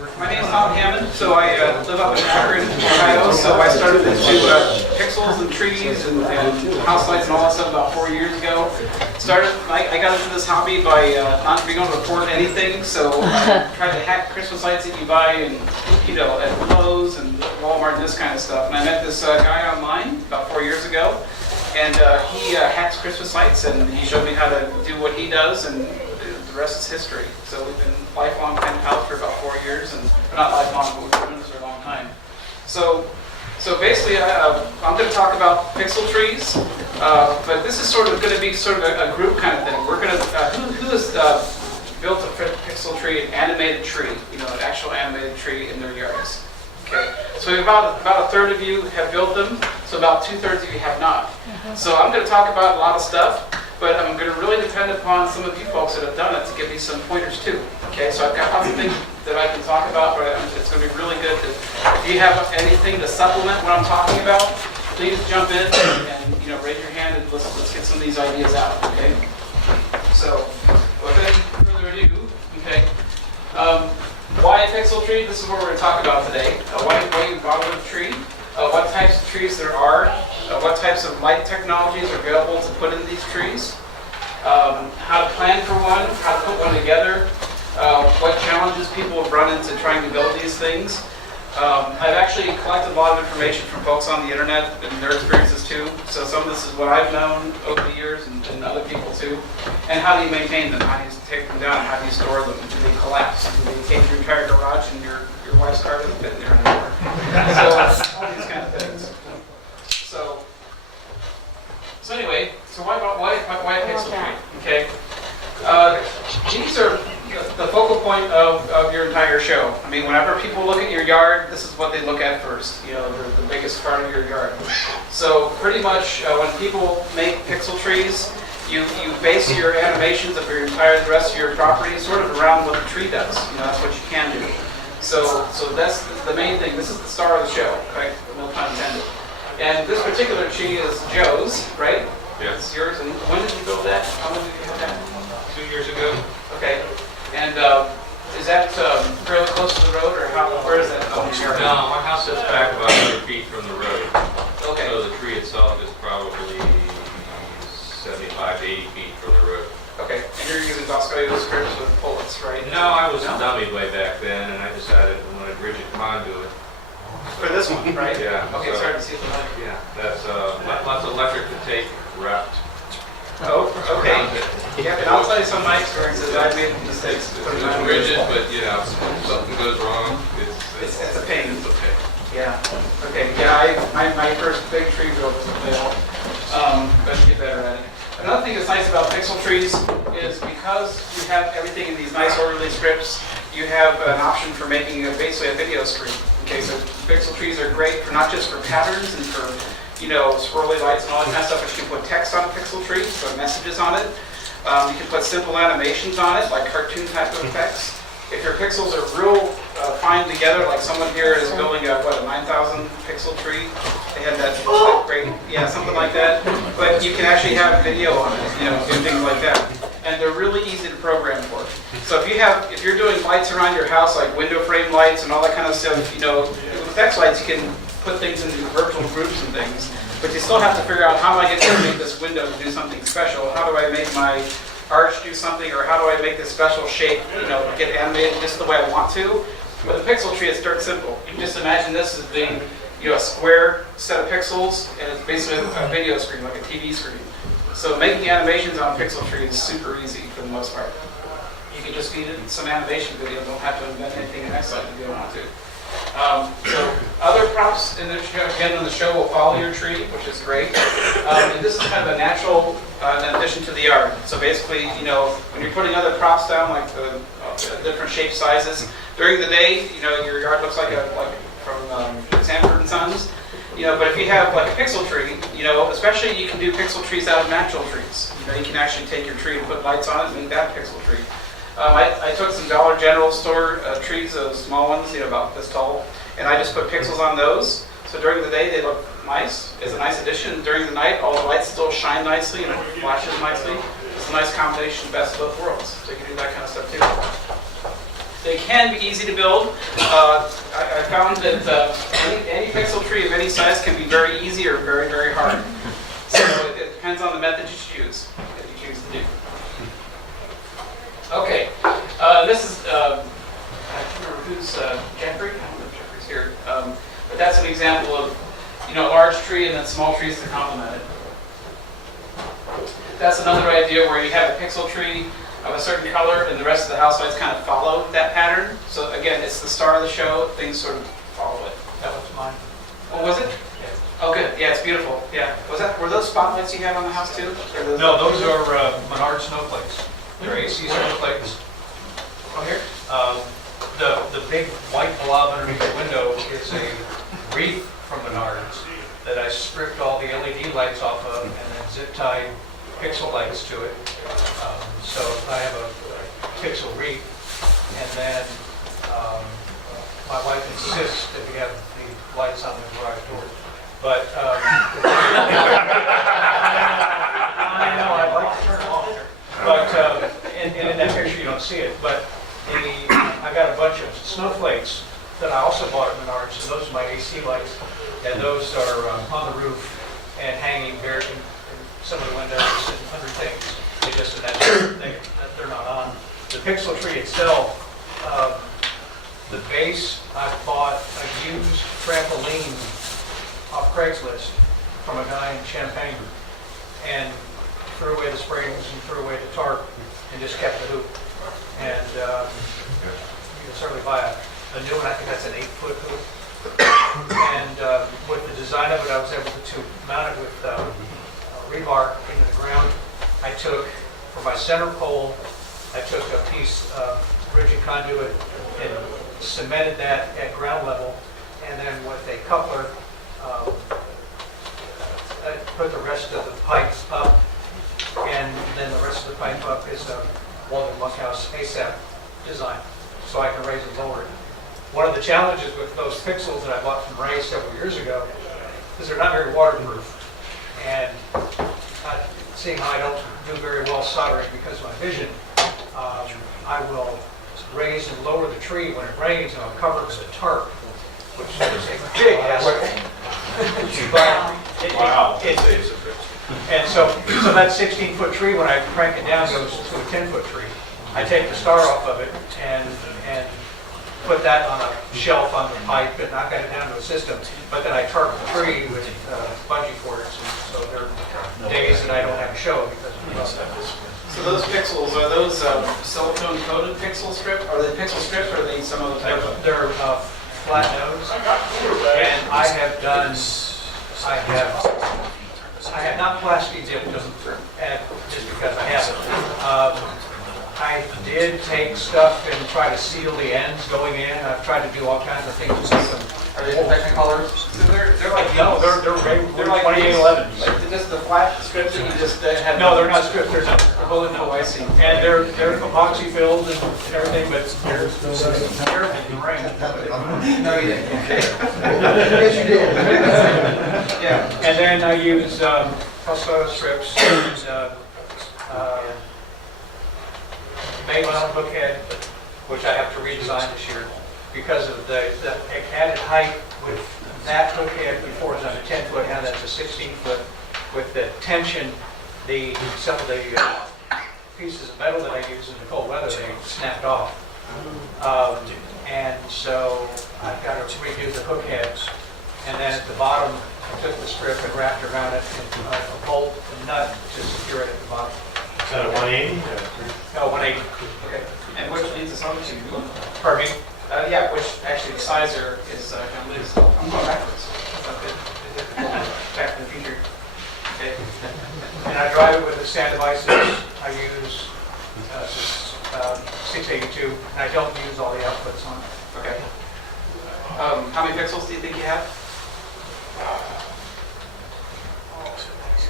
My name is Hammond, so I live up in Akron, Ohio. So I started into pixels and trees and house lights and all that stuff about 4 years ago. I got into this hobby by not being able to afford anything, so I tried to hack Christmas lights that you buy and at Lowe's and Walmart and this kind of stuff. And I met this guy online about 4 years ago, and he hacks Christmas lights, and he showed me how to do what he does, and the rest is history. So we've been lifelong pen pals for about 4 years, and not lifelong, but we've been doing this for a long time. So basically, I'm going to talk about pixel trees, but this is sort of going to be sort of a group kind of thing. We're going to who has built a pixel tree, an animated tree, an actual animated tree in their yards? Okay, so about a third of you have built them, so about 2/3 of you have not. So I'm going to talk about a lot of stuff, but I'm going to really depend upon some of you folks that have done it to give me some pointers too. Okay, so I've got lots of things that I can talk about, but it's going to be really good. If you have anything to supplement what I'm talking about, please jump in and raise your hand and let's get some of these ideas out. Okay. So without further ado, okay. Why a pixel tree? This is what we're going to talk about today. Why you bother with a tree? What types of trees there are? What types of light technologies are available to put in these trees? How to plan for one? How to put one together? What challenges people have run into trying to build these things? I've actually collected a lot of information from folks on the internet and their experiences too. So some of this is what I've known over the years and other people too. And how do you maintain them? How do you take them down? How do you store them? Do they collapse? Do they take your entire garage and your wife's car doesn't fit in there anymore? So all these kind of things. So anyway, so why a pixel tree? Okay. These are the focal point of your entire show. I mean, whenever people look at your yard, this is what they look at first. The biggest part of your yard. So pretty much when people make pixel trees, you base your animations of the rest of your property sort of around what the tree does. That's what you can do. So that's the main thing. This is the star of the show, right? No pun intended. And this particular tree is Joe's, right? Yes. It's yours. And when did you build that? How long did you have that? 2 years ago. Okay. And is that fairly close to the road, or where is that? No, my house is back about 100 feet from the road. Okay. So the tree itself is probably 75 to 80 feet from the road. Okay. And you're using Bosco strips with pullets, right? No, I was dummied way back then, and I decided I wanted rigid conduit. For this one, right? Yeah. Okay, so, sorry to see the light. Yeah, that's lots of electric to take wrapped. Oh, okay. Yeah, and I'll tell you some of my experiences. I've made mistakes. It's rigid, but if something goes wrong, it's a pain. It's a pain. Yeah. Okay. Yeah. My first big tree build was a fail, but you get better at it. Another thing that's nice about pixel trees is because you have everything in these nice orderly strips, you have an option for making basically a video screen. Okay, so pixel trees are great for not just for patterns and for swirly lights and all that kind of stuff, but you can put text on a pixel tree, put messages on it. You can put simple animations on it, like cartoon type of effects. If your pixels are real fine together, like someone here is building a 9,000 pixel tree. They had that great, something like that. But you can actually have video on it, do things like that. And they're really easy to program for. So if you're doing lights around your house, like window frame lights and all that kind of stuff, with effects lights, you can put things into virtual groups and things, but you still have to figure out how am I going to make this window do something special? How do I make my arch do something, or how do I make this special shape, get animated just the way I want to? With a pixel tree, it's dirt simple. You can just imagine this as being, a square set of pixels, and it's basically a video screen, like a TV screen. So making animations on a pixel tree is super easy for the most part. You can just feed it some animation video. Don't have to invent anything in Excel if you don't want to. So other props in the show will follow your tree, which is great. And this is kind of a natural addition to the yard. So basically, when you're putting other props down, like the different shape sizes, during the day, your yard looks like from Sanford and Sons. But if you have like a pixel tree, especially you can do pixel trees out of natural trees. You can actually take your tree and put lights on it and make that pixel tree. I took some Dollar General store trees, those small ones, about this tall, and I just put pixels on those. So during the day they look nice. It's a nice addition. During the night, all the lights still shine nicely and it flashes nicely. It's a nice combination of best of both worlds. So you can do that kind of stuff too. They can be easy to build. I found that any pixel tree of any size can be very easy or very, very hard. So it depends on the method you choose, if you choose to do. Okay, this is, I can't remember who's Jeffrey? I don't know if Jeffrey's here. But that's an example of, large tree and then small trees to complement it. That's another idea where you have a pixel tree of a certain color and the rest of the house lights kind of follow that pattern. So again, it's the star of the show. Things sort of follow it. That was mine. Oh, was it? Yeah. Oh, good. Yeah, it's beautiful. Yeah. Were those spotlights you had on the house too? No, those are Menard snowflakes. They're AC snowflakes. Oh, here? The big white blob underneath the window is a wreath from Menards that I stripped all the LED lights off of and then zip tied pixel lights to it. So I have a pixel wreath, and then my wife insists that we have the lights on the garage doors. But I know I'd like to turn them off. But and in that picture you don't see it. But I got a bunch of snowflakes that I also bought at Menards, and those are my AC lights, and those are on the roof and hanging there in some of the windows and other things. They just they're not on. The pixel tree itself, the base I bought a used trampoline off Craigslist from a guy in Champaign, and threw away the springs and threw away the tarp and just kept the hoop. And you can certainly buy a new one. I think that's an 8-foot hoop. And with the design of it, I was able to mount it with rebar into the ground. I took, for my center pole, I took a piece of rigid conduit and cemented that at ground level, and then with a coupler, I put the rest of the pipes up, and then the rest of the pipe up is a Walden Bunkhouse ASAP design, so I can raise and lower it. One of the challenges with those pixels that I bought from Ray several years ago is they're not very waterproof. And seeing how I don't do very well soldering because of my vision, I will raise and lower the tree when it rains, and I'll cover it with a tarp, which is a big hassle. Wow. And so that 16-foot tree, when I crank it down, goes to a 10-foot tree. I take the star off of it and put that on a shelf on the pipe, and I've got it down to a system. But then I tarp the tree with bungee cords, and so there are days that I don't have a show because of this. So those pixels, are those silicone coated pixel strip? Are they pixel strips or are they some other type of? They're flat nose, and I have not plastic dipped them, just because I haven't. I did take stuff and try to seal the ends going in. I've tried to do all kinds of things to make them. Are they Technicolor? So they're like No, they're like 2811s. Like just the flat strips that you just have. No, they're not strips. There's a bullet. Oh, I see. And they're epoxy filled and everything, but they're terrible in the rain. No, you didn't. Yes, you did. Yeah. And then I use Paso strips and made my own hook head, which I have to redesign this year because of the added height with that hook head before it's on a 10-foot, now that's a 16-foot. With the tension, some of the pieces of metal that I use in the cold weather, they snapped off. And so I've got to redo the hook heads. And then at the bottom, I took the strip and wrapped around it and a bolt and nut to secure it at the bottom. Is that a 180? No, 180. Okay. And which leads us on to? Pardon me? Yeah, which actually the sizer is going to lose. I'm going backwards. That's not good. Back to the future. Okay. And I drive it with a stand devices. I use 682, and I don't use all the outputs on it. Okay. How many pixels do you think you have?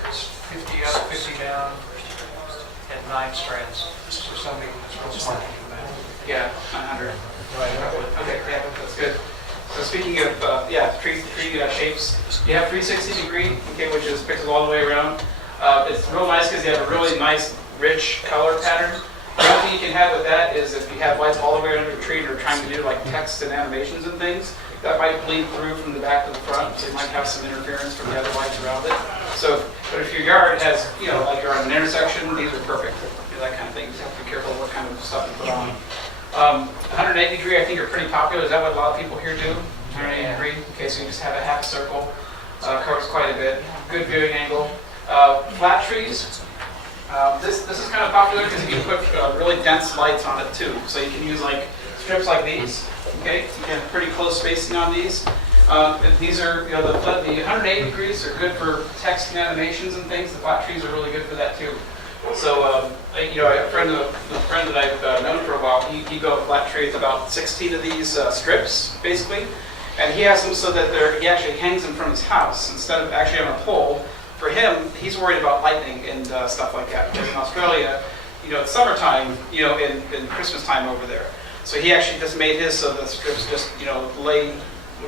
It's 50 up, 50 down, and 9 strands. So somebody that's real smart can do that. Yeah, 900. Right. Okay, yeah, that's good. So speaking of, tree shapes, you have 360 degree, okay, which is pixels all the way around. It's real nice because you have a really nice, rich color pattern. The other thing you can have with that is if you have lights all the way under the tree and you're trying to do like text and animations and things, that might bleed through from the back to the front, so you might have some interference from the other lights around it. So, but if your yard has, like you're on an intersection, these are perfect. That kind of thing. You just have to be careful what kind of stuff you put on. 180 degree, I think, are pretty popular. Is that what a lot of people here do? 180 degree. Okay, so you just have a half circle. Covers quite a bit. Good viewing angle. Flat trees. This is kind of popular because you can put really dense lights on it too. So you can use like strips like these. Okay, you can have pretty close spacing on these. These are, the 180 degrees are good for text and animations and things. The flat trees are really good for that too. So, a friend that I've known for a while, he built a flat tree with about 16 of these strips, basically. And he has them so that he actually hangs them from his house instead of actually on a pole. For him, he's worried about lightning and stuff like that. Because in Australia, it's summertime, in Christmas time over there. So he actually just made his so the strips just,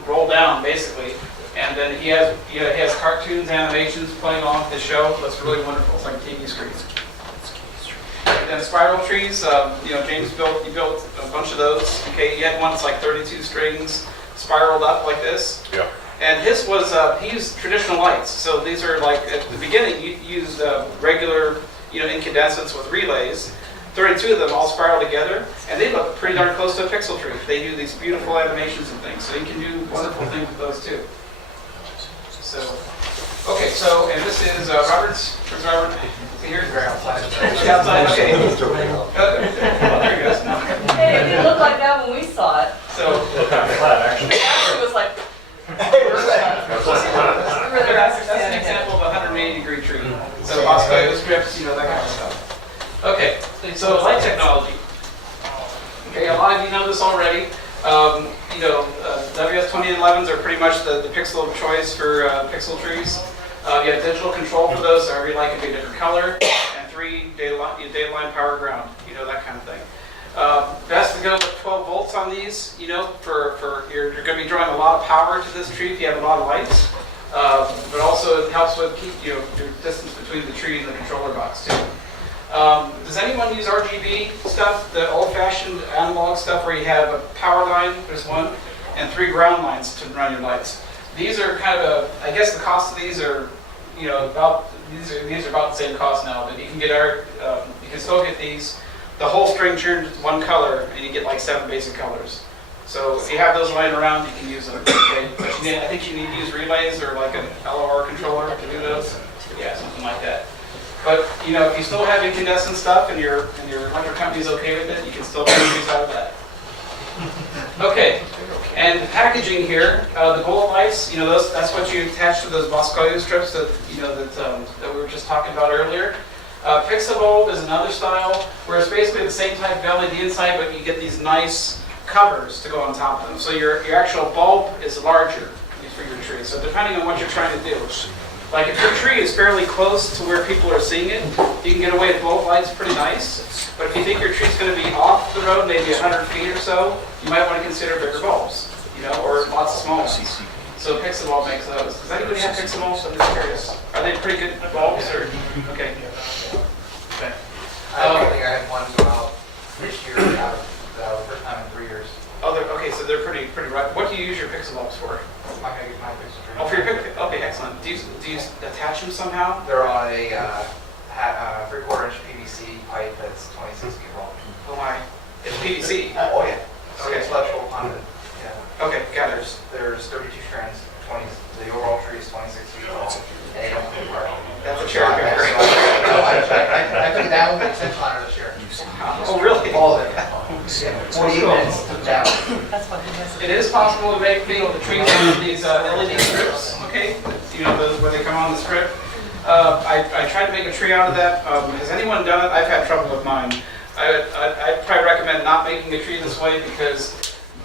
roll down, basically. And then he has cartoons, animations playing off the show. That's really wonderful. It's like a TV screen. And then spiral trees, James built a bunch of those. Okay, he had one that's like 32 strings, spiraled up like this. Yeah. And his was, he used traditional lights. So these are like, at the beginning, you used regular, incandescents with relays. 32 of them all spiral together, and they look pretty darn close to a pixel tree. They do these beautiful animations and things. So you can do wonderful things with those too. So, okay, and this is Robert's. Where's Robert? Is he here? He's outside. He's outside, okay. There he goes. Hey, it didn't look like that when we saw it. So, It was like, that's an example of a 180 degree tree. So, Bosco strips, that kind of stuff. Okay, so light technology. Okay, a lot of you know this already. WS2011s are pretty much the pixel of choice for pixel trees. You have digital control for those, so every light can be a different color, and 3 data line power ground, that kind of thing. Best to go with 12 volts on these, for you're going to be drawing a lot of power to this tree if you have a lot of lights. But also it helps with keep your distance between the tree and the controller box too. Does anyone use RGB stuff, the old-fashioned analog stuff where you have a power line, there's one, and 3 ground lines to run your lights? These are kind of I guess the cost of these are, these are about the same cost now, but you can get you can still get these, the whole string turned one color, and you get like 7 basic colors. So if you have those lying around, you can use them. Okay? But I think you need to use relays or like an LOR controller to do those. Yeah, something like that. But if you still have incandescent stuff and your electric company's okay with it, you can still use out of that. Okay, and packaging here, the bullet lights, that's what you attach to those Bosco strips that that we were just talking about earlier. Pixabulb is another style where it's basically the same type of LED inside, but you get these nice covers to go on top of them. So your actual bulb is larger for your tree. So depending on what you're trying to do. Like if your tree is fairly close to where people are seeing it, you can get away with bulb lights pretty nice. But if you think your tree's going to be off the road, maybe 100 feet or so, you might want to consider bigger bulbs, or lots of small ones. So Pixabulb makes those. Does anybody have Pixabulbs? I'm just curious. Are they pretty good bulbs or? Okay. Okay. I think I had one go out this year, first time in 3 years. Oh, okay, so they're pretty right. What do you use your Pixabulbs for? I'm not going to get my pixel tree. Oh, for your pixel. Okay, excellent. Do you attach them somehow? They're on a 3/4 inch PVC pipe that's 26 feet long. Oh my, it's PVC. Oh yeah. So Okay. it's electrical conduit. Yeah. Okay, got it. There's 32 strands. The overall tree is 26 feet tall. And they don't come apart. That's a cherry picker. I took it down with an extension ladder this year. Oh, really? All of it. 48 minutes took it down. that's what he has. It is possible to make the trees out of these LED strips, okay? Those where they come on the strip. I tried to make a tree out of that. Has anyone done it? I've had trouble with mine. I'd probably recommend not making a tree this way because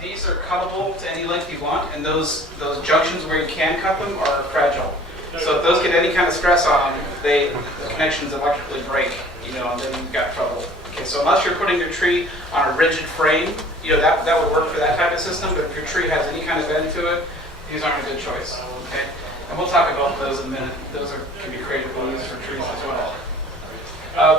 these are cuttable to any length you want, and those junctions where you can cut them are fragile. So if those get any kind of stress on them, the connections electrically break, and then you've got trouble. Okay, so unless you're putting your tree on a rigid frame, that would work for that type of system, but if your tree has any kind of bend to it, these aren't a good choice, okay? And we'll talk about those in a minute. Those can be creatively used for trees as well.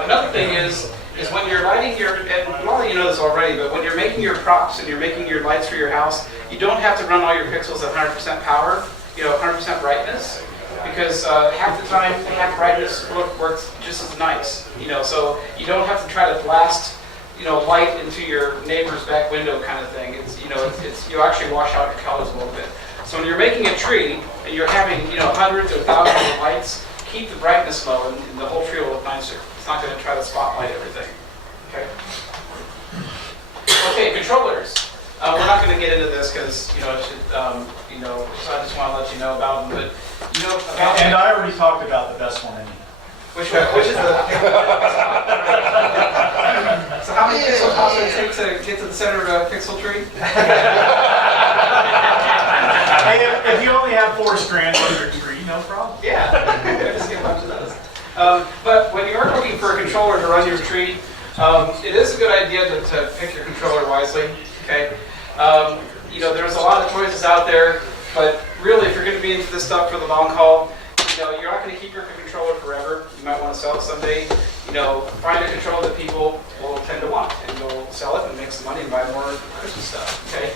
Another thing is when you're lighting your, and a lot of you know this already, but when you're making your props and you're making your lights for your house, you don't have to run all your pixels at 100% power, 100% brightness, because half the time, half brightness works just as nice, so you don't have to try to blast, light into your neighbor's back window kind of thing. You actually wash out your colors a little bit. So when you're making a tree and you're having, hundreds or thousands of lights, keep the brightness low and the whole tree will look nicer. It's not going to try to spotlight everything. Okay. Okay, controllers. We're not going to get into this because, so I just want to let you know about them. But, And I already talked about the best one in here. Which is the... So how many pixels does it take to get to the center of a pixel tree? Hey, if you only have 4 strands on your tree, no problem. Yeah, I just get a bunch of those. But when you're looking for a controller to run your tree, it is a good idea to pick your controller wisely. Okay, there's a lot of choices out there, but really, if you're going to be into this stuff for the long haul, you're not going to keep your controller forever. You might want to sell it someday. Find a controller that people will tend to want, and you'll sell it and make some money and buy more Christmas stuff. Okay.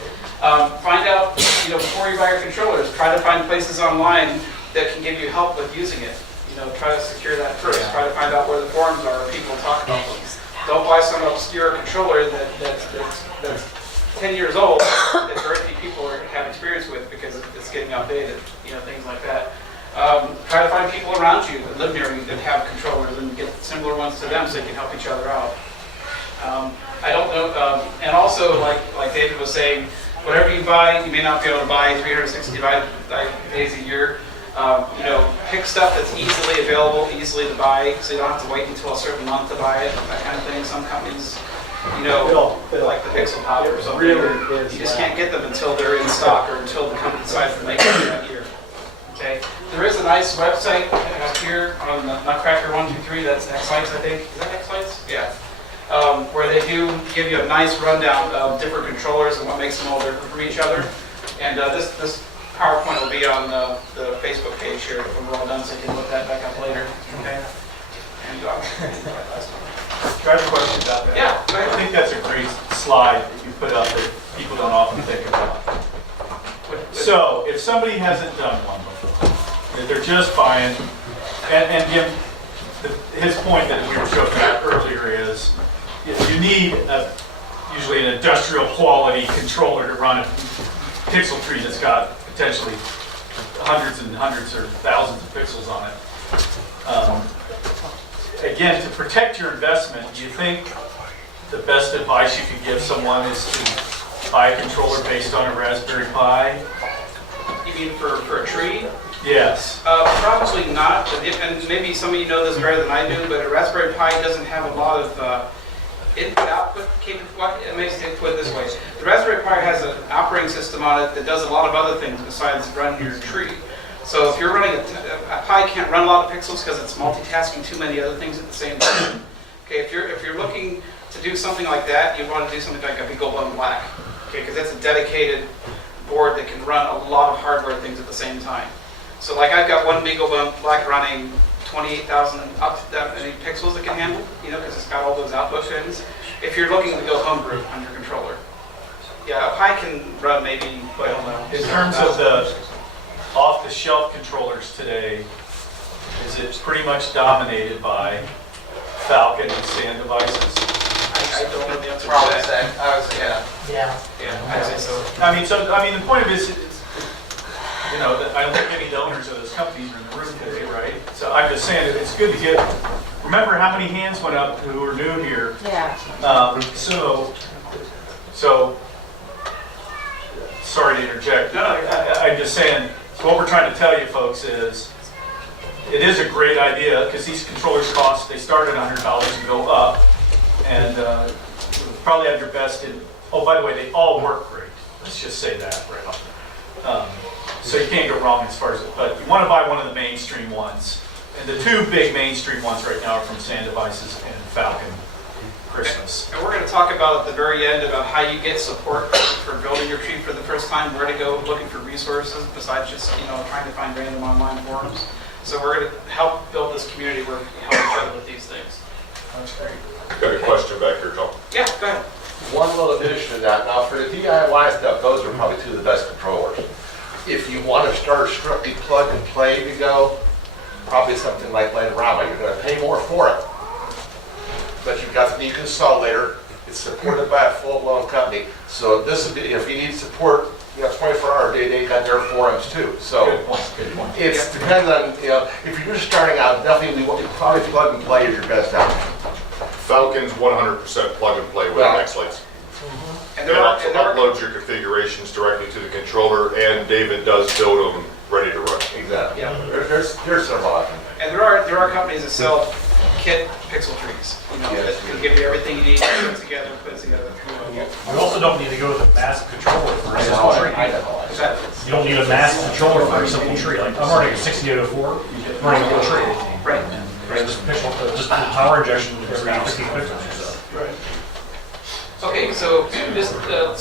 Find out, before you buy your controllers, try to find places online that can give you help with using it. Try to secure that first. Try to find out where the forums are, where people talk about them. Don't buy some obscure controller that's 10 years old that very few people have experience with because it's getting outdated. Things like that. Try to find people around you that live near you that have controllers and get similar ones to them so you can help each other out. I don't know, and also like David was saying, whatever you buy, you may not be able to buy 365 days a year. Pick stuff that's easily available, easily to buy, so you don't have to wait until a certain month to buy it, that kind of thing. Some companies, like the Pixel Pop or something, you just can't get them until they're in stock or until the company decides to make them that year. Okay. There is a nice website here on the Nutcracker 123. That's X-Lights, I think. Is that X-Lights? Yeah. Where they do give you a nice rundown of different controllers and what makes them all different from each other. And this PowerPoint will be on the Facebook page here when we're all done, so you can look that back up later. Okay. And I have a question about that. Yeah. I think that's a great slide that you put up that people don't often think about. So, if somebody hasn't done one before, that they're just buying, and Jim, his point that we were joking about earlier is, you need usually an industrial quality controller to run a pixel tree that's got potentially hundreds and hundreds or thousands of pixels on it. Again, to protect your investment, do you think the best advice you could give someone is to buy a controller based on a Raspberry Pi? You mean for a tree? Yes. Probably not, and maybe some of you know this better than I do, but a Raspberry Pi doesn't have a lot of input-output capability. Let me put it this way. The Raspberry Pi has an operating system on it that does a lot of other things besides run your tree. So if you're running a Pi can't run a lot of pixels because it's multitasking too many other things at the same time. Okay, if you're looking to do something like that, you want to do something like a BeagleBone Black. Okay, because that's a dedicated board that can run a lot of hardware things at the same time. So like I've got one BeagleBone Black running 28,000 up to that many pixels it can handle, because it's got all those output pins. If you're looking to go homebrew on your controller. Yeah, a Pi can run maybe, I don't know. In terms of the off-the-shelf controllers today, is it pretty much dominated by Falcon and SAN devices? I don't know the answer to Probably that. say, I was, yeah. Yeah. I'd say so. I mean, the point of it is, I don't think any donors of those companies are in the room today, right? So I'm just saying that it's good to get, remember how many hands went up who are new here? Yeah. So, sorry to interject. No, I'm just saying, so what we're trying to tell you folks is, it is a great idea because these controllers cost, they start at $100 and go up. And probably have your best in, oh, by the way, they all work great. Let's just say that right off. So you can't go wrong as far as, but you want to buy one of the mainstream ones. And the two big mainstream ones right now are from SAN Devices and Falcon Christmas. And we're going to talk about at the very end about how you get support for building your tree for the first time, where to go looking for resources besides just trying to find random online forums. So we're going to help build this community where we help each other with these things. That's great. Got a question back here, Tom. Yeah, go ahead. One little addition to that, now for the DIY stuff, those are probably two of the best controllers. If you want to start strictly plug and play to go, probably something like Weatherproofing, you're going to pay more for it. But you've got the need to install later, it's supported by a full-blown company. So this would be, if you need support, 24-hour day, they got their forums too. So Good point, good point. it's depends on, if you're just starting out, definitely probably plug and play is your best option. Falcon's 100% plug and play with Well- Max Lights. And It there are, uploads your configurations directly to the controller, and David does build them ready to run. Exactly. Yeah. There's several options. and there are companies that sell kit pixel trees, that can give you everything you need to put it together, You also don't need to go with a massive controller for a I simple know, tree. I know. Exactly. You don't need a massive controller for a simple tree. Like I'm running a 6804, running a little tree. Right. And just power injection, it's about 50 pixels. Okay, so just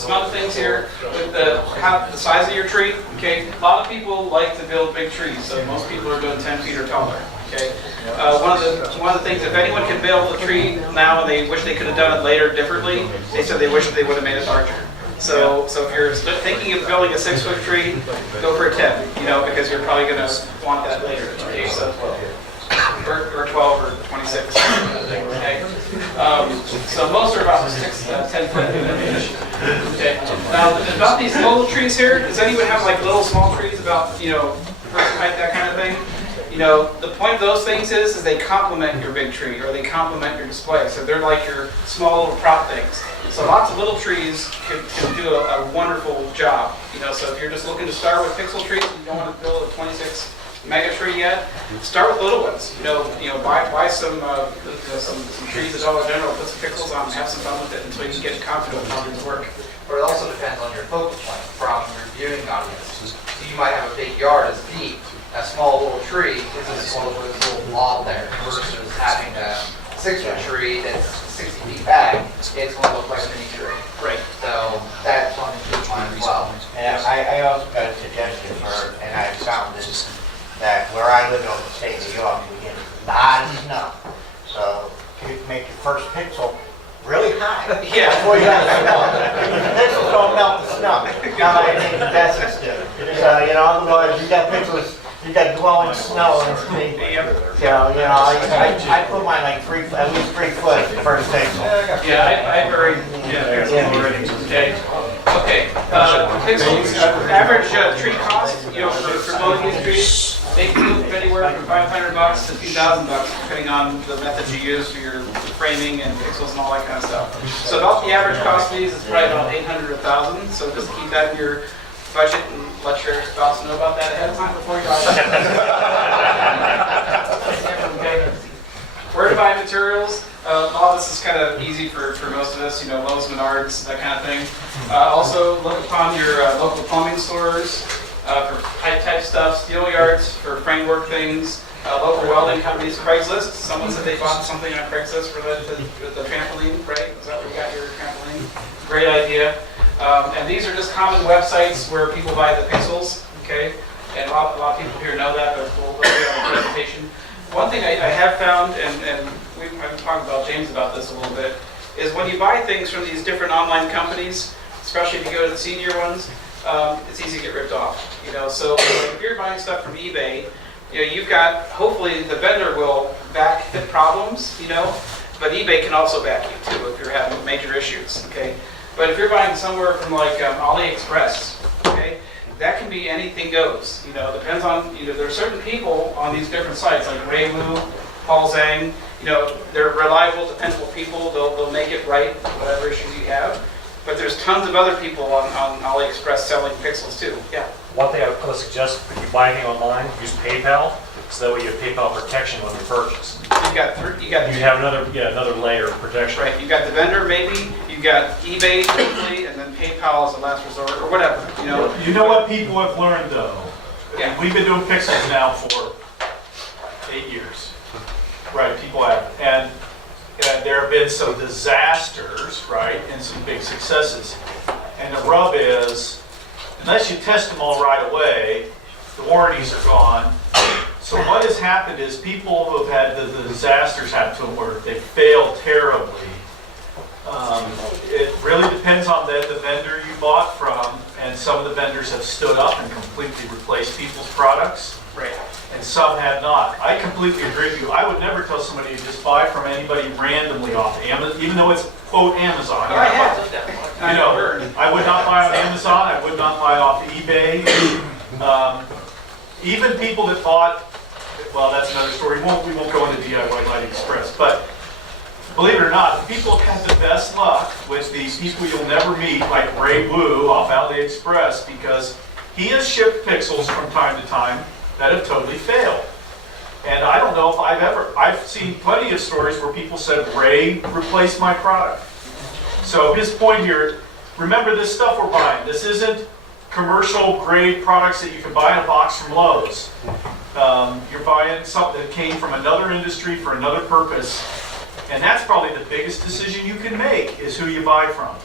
some other things here with the size of your tree. Okay, a lot of people like to build big trees, so most people are doing 10 feet or taller. Okay, one of the things, if anyone can build a tree now and they wish they could have done it later differently, they said they wish they would have made it larger. So if you're thinking of building a 6-foot tree, go for a 10. Because you're probably going to want that later. Okay, so. Or 12 or 26. Okay. So most are about 10 foot. Okay. Now about these little trees here, does anyone have like little small trees about person height, that kind of thing? The point of those things is they complement your big tree or they complement your display. So they're like your small little prop things. So lots of little trees can do a wonderful job. So if you're just looking to start with pixel trees and you don't want to build a 26 mega tree yet, start with little ones. Buy some trees at Dollar General, put some pixels on, and have some fun with it until you can get confident with how things work. But it also depends on your focal point from your viewing audience. So you might have a big yard as deep, a small little tree is just a little blob there versus having a 6-foot tree that's 60 feet back, it's going to look like a mini tree. Right. So that's on the mind as well. And I also got a suggestion for, and I found this, that where I live in the state of New York, we get a lot of snow. So you can make your first pixel really high. Yeah. Before you have snow. The pixels don't melt the snow. Now I think that's do. So, otherwise you got pixels, you got glowing snow and it's me. So, I put mine like at least 3 foot first pixel. Yeah, I buried pixels already. Okay. Pixels, average tree cost, for building these trees, they can move anywhere from $500 to $2,000, depending on the methods you use for your framing and pixels and all that kind of stuff. So about the average cost of these is probably about $800 to $1,000. So just keep that in your budget and let your spouse know about that ahead of time before you buy it. Where to buy materials? All this is kind of easy for most of us, Lowe's, Menards, that kind of thing. Also, look upon your local plumbing stores for pipe-type stuff, steel yards for framework things, local welding companies, Craigslist. Someone said they bought something on Craigslist for the trampoline, right? Is that where you got your trampoline? Great idea. And these are just common websites where people buy the pixels, okay? And a lot of people here know that, but we'll do it on the presentation. One thing I have found, and I've talked about James about this a little bit, is when you buy things from these different online companies, especially if you go to the senior ones, it's easy to get ripped off. So if you're buying stuff from eBay, you've got, hopefully the vendor will back the problems, but eBay can also back you too if you're having major issues, okay? But if you're buying somewhere from like AliExpress, okay, that can be anything goes. Depends on, there are certain people on these different sites like Ray Wu, Paul Zhang, they're reliable, dependable people. They'll make it right, whatever issues you have. But there's tons of other people on AliExpress selling pixels too. Yeah. One thing I would suggest, if you buy anything online, use PayPal, so that way you have PayPal protection when you purchase. You have another layer of protection. Right. You got the vendor maybe. You got eBay typically, and then PayPal as a last resort or whatever. You know what people have learned though? Yeah. We've been doing pixels now for 8 years. Right, people have. And there have been some disasters, right, and some big successes. And the rub is, unless you test them all right away, the warranties are gone. So what has happened is people who have had the disasters happen to them where they failed terribly. It really depends on the vendor you bought from, and some of the vendors have stood up and completely replaced people's products, Right. and some have not. I completely agree with you. I would never tell somebody to just buy from anybody randomly off Amazon, even though it's quote Amazon. Oh, I have. You know, I would not buy on Amazon, I would not buy off eBay. Even people that bought, well, that's another story, we won't go into DIY Lighting Express, but believe it or not, the people have had the best luck with these people you'll never meet, like Ray Blue off AliExpress, because he has shipped pixels from time to time that have totally failed. And I don't know if I've seen plenty of stories where people said, Ray replaced my product. So his point here, remember this stuff we're buying. This isn't commercial grade products that you can buy in a box from Lowe's. You're buying something that came from another industry for another purpose. And that's probably the biggest decision you can make, is who you buy from.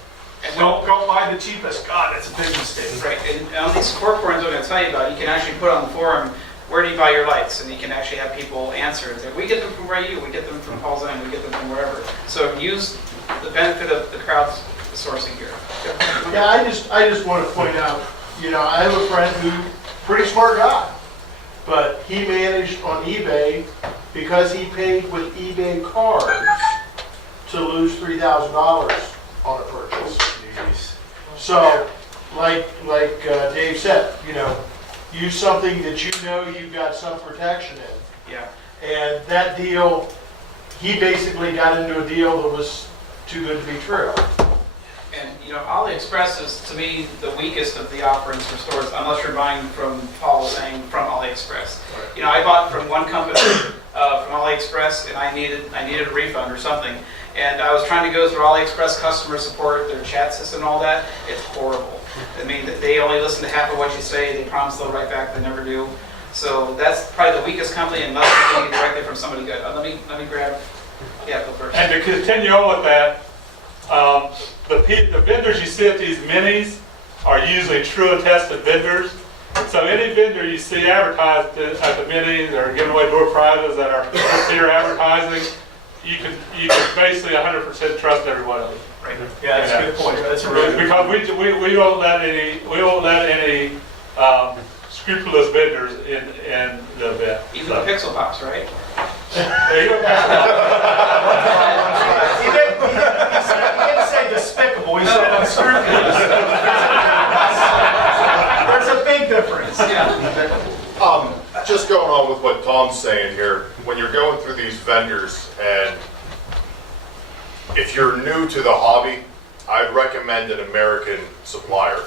And don't go buy the cheapest. God, that's a big mistake. Right, and on these support forums I'm going to tell you about, you can actually put on the forum, where do you buy your lights? And you can actually have people answer and say, we get them from Rayu, we get them from Paul's Inn, we get them from wherever. So use the benefit of the crowdsourcing here. Yeah, I just want to point out, you know, I have a friend who, pretty smart guy, but he managed on eBay, because he paid with eBay cards, to lose $3,000 on a purchase. So, like Dave said, you know, use something that you know you've got some protection in. Yeah. And that deal, he basically got into a deal that was too good to be true. And, you know, AliExpress is, to me, the weakest of the offerings for stores, unless you're buying from Paul saying from AliExpress. You know, I bought from one company from AliExpress, and I needed a refund or something. And I was trying to go through AliExpress customer support, their chat system and all that. It's horrible. I mean, they only listen to half of what you say. They promise they'll write back, they never do. So that's probably the weakest company, unless you're getting it directly from somebody good. Let me grab, yeah, go first. And to continue on with that, the vendors you see at these minis are usually true and tested vendors. So any vendor you see advertised at the minis or giving away door prizes that are here advertising, you can basically 100% trust every one of them. Right. Yeah, that's a good point. That's a really good Because we won't let any scrupulous vendors in the event. Even the Pixel Pops, right? He didn't say despicable, he said unscrupulous. There's a big difference. Yeah. Just going on with what Tom's saying here, when you're going through these vendors, and if you're new to the hobby, I'd recommend an American supplier.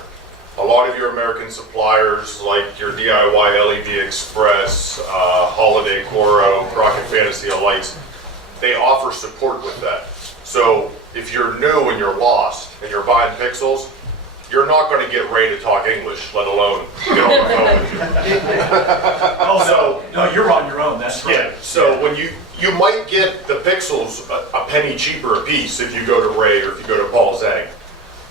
A lot of your American suppliers, like your DIY LED Express, Holiday Coro, Crockett Fantasy Lights, they offer support with that. So if you're new and you're lost and you're buying pixels, you're not going to get Ray to talk English, let alone get on the phone with you. Oh, no, you're on your own, that's right. Yeah, so when you might get the pixels a penny cheaper a piece if you go to Ray or if you go to Paul Zhang.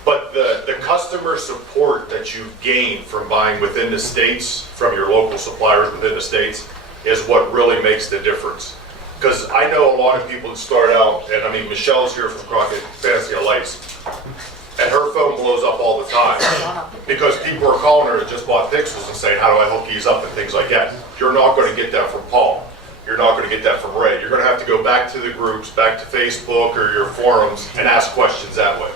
But the customer support that you gain from buying within the states, from your local suppliers within the states, is what really makes the difference. Because I know a lot of people that start out, and I mean, Michelle's here from Crockett Fantasy Lights, and her phone blows up all the time because people are calling her that just bought pixels and saying, how do I hook these up and things like that. You're not going to get that from Paul. You're not going to get that from Ray. You're going to have to go back to the groups, back to Facebook or your forums, and ask questions that way.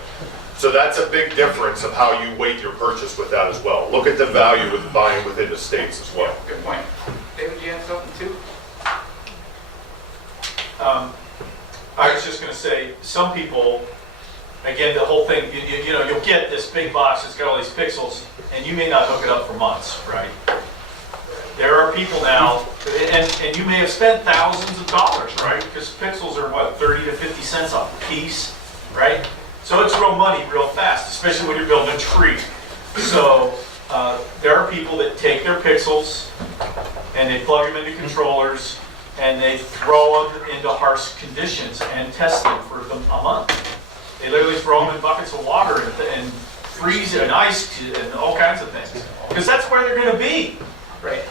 So that's a big difference of how you weight your purchase with that as well. Look at the value with buying within the states as well. Good point. David, do you have something too? I was just going to say, some people, again, the whole thing, you know, you'll get this big box that's got all these pixels, and you may not hook it up for months, right? There are people now, and you may have spent thousands of dollars, right? Because pixels are, what, 30 to 50 cents a piece, right? So it's real money real fast, especially when you're building a tree. So there are people that take their pixels, and they plug them into controllers, and they throw them into harsh conditions and test them for a month. They literally throw them in buckets of water and freeze it and ice and all kinds of things. Because that's where they're going to be. Right.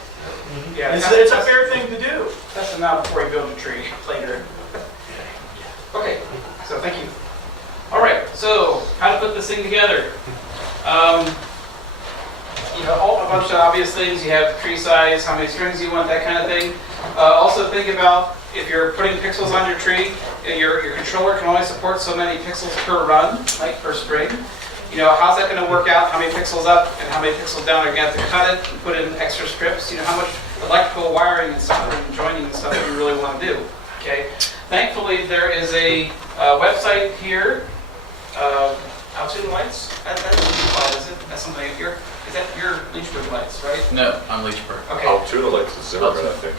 Yeah, It's a fair thing to do. test them out before you build a tree later. Okay, so thank you. All right, so how to put this thing together. You know, a bunch of obvious things. You have tree size, how many strings you want, that kind of thing. Also think about if you're putting pixels on your tree, your controller can only support so many pixels per run, like per string. You know, how's that going to work out? How many pixels up and how many pixels down? Are you going to have to cut it and put in extra strips? You know, how much electrical wiring and stuff and joining and stuff you really want to do. Okay. Thankfully, there is a website here. Altitude Lights. That's is it? That's something here. Is that your Leechburg Lights, right? No, I'm Leechburg. Okay. Altoona likes the Zimmerman, I think.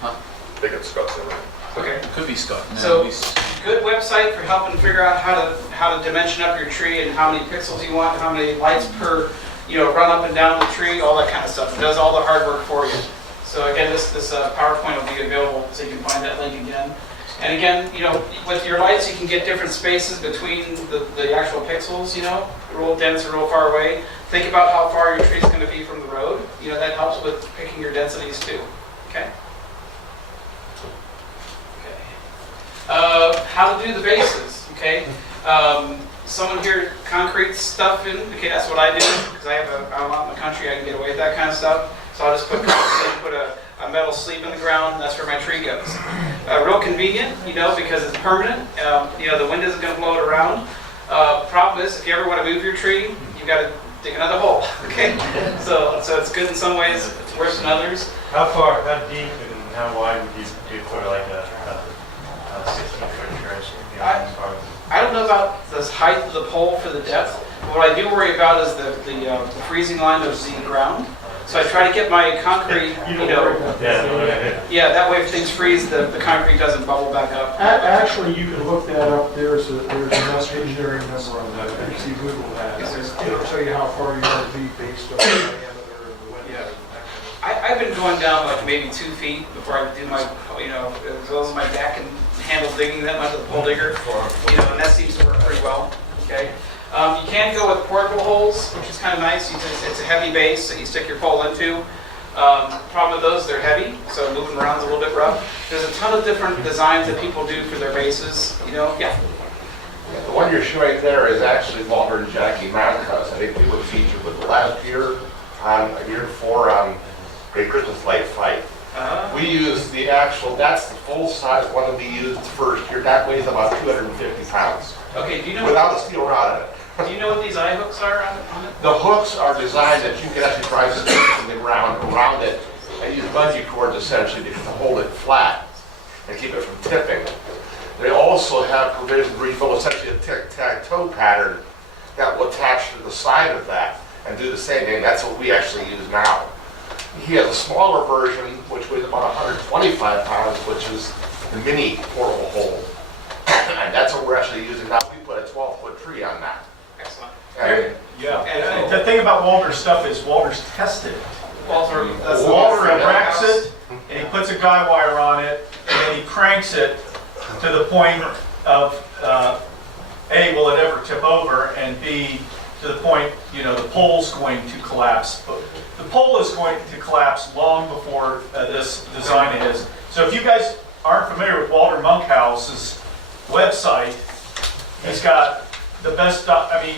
Huh? I think it's Scott Zimmerman. Okay. Could be Scott. No, So, he's- good website for helping figure out how to dimension up your tree and how many pixels you want, how many lights per, run up and down the tree, all that kind of stuff. It does all the hard work for you. So again, this PowerPoint will be available, so you can find that link again. And again, with your lights, you can get different spaces between the actual pixels, real dense or real far away. Think about how far your tree's going to be from the road. That helps with picking your densities too. Okay. How to do the bases, okay? Someone here concrete stuff in, okay, that's what I do, because I'm out in the country, I can get away with that kind of stuff. So I'll just put a metal sleeve in the ground, and that's where my tree goes. Real convenient, because it's permanent. The wind isn't going to blow it around. Problem is, if you ever want to move your tree, you've got to dig another hole, okay? So it's good in some ways, it's worse in others. How deep and how wide would you do for like a 16-foot trench? I don't know about the height of the pole for the depth, but what I do worry about is the freezing line of the ground. So I try to get my concrete, yeah, that way if things freeze, the concrete doesn't bubble back up. Actually, you can look that up. There's an engineering number on that. If you Google that, it'll tell you how far you're going to be based on the diameter of the window. I've been going down like maybe 2 feet before I do my, as well as my deck and handle digging that much with a pole digger, and that seems to work pretty well, okay? You can go with portable holes, which is kind of nice. It's a heavy base that you stick your pole into. Problem with those, they're heavy, so moving around is a little bit rough. There's a ton of different designs that people do for their bases, yeah. The one you're showing there is actually Walter and Jackie Mountainhouse. I think we were featured with the last year on year 4 on Great Christmas Light Fight. We use that's the full-size one that we used the first year. That weighs about 250 pounds. Okay, do you know Without a steel rod in it. Do you know what these eye hooks are on it? The hooks are designed that you can actually drive stakes in the ground around it and use bungee cords essentially to hold it flat and keep it from tipping. They also have provisions where you build essentially a tic-tac-toe pattern that will attach to the side of that and do the same thing. That's what we actually use now. He has a smaller version, which weighs about 125 pounds, which is the mini portable hole. And that's what we're actually using now. We put a 12-foot tree on that. Excellent. And Yeah, the thing about Walter's stuff is Walter's tested. Walter Racks it, and he puts a guy wire on it, and then he cranks it to the point of, A, will it ever tip over, and B, to the point, the pole's going to collapse. But the pole is going to collapse long before this design is. So if you guys aren't familiar with Walter Monkhouse's website, he's got the best,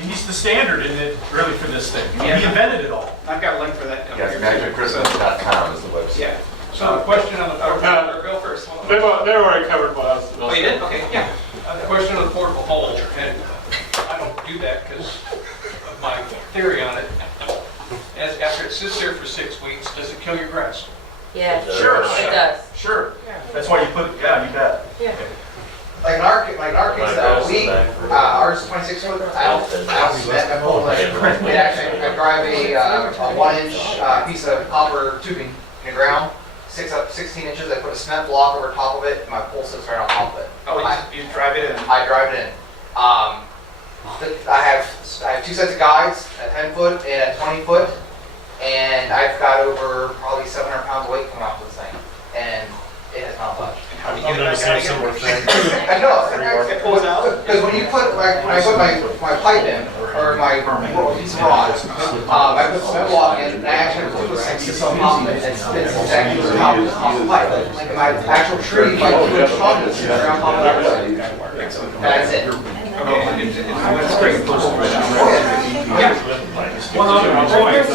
he's the standard in it really for this thing. He invented it all. I've got a link for that. yes, magicchristmas.com is the website. Yeah. So the question on Or go first. they've already covered what I was. Oh, you did? Okay, yeah. The question of the portable hole, and I don't do that because of my theory on it. After it sits there for 6 weeks, does it kill your grass? Yeah, Sure. it does. Sure. That's why you put, yeah, you bet. Yeah. Like in our case, ours is 26 foot. I don't cement my pole. It actually, I drive a 1-inch piece of copper tubing in the ground, 16 inches. I put a cement block over top of it, and my pole sits right on top of it. Oh, you drive it in? I drive it in. I have 2 sets of guides, a 10 foot and a 20 foot, and I've got over probably 700 pounds of weight coming off this thing, and it has not budged. How do you get it back out again? I know. It pulls out? Because when I put my pipe in, or my garage. I put some block in, and I actually put this six on top of it, and spins exactly on top of the pipe. And my actual tree, like 2 inch tall, is around top of that. That's it. That's great. One other point.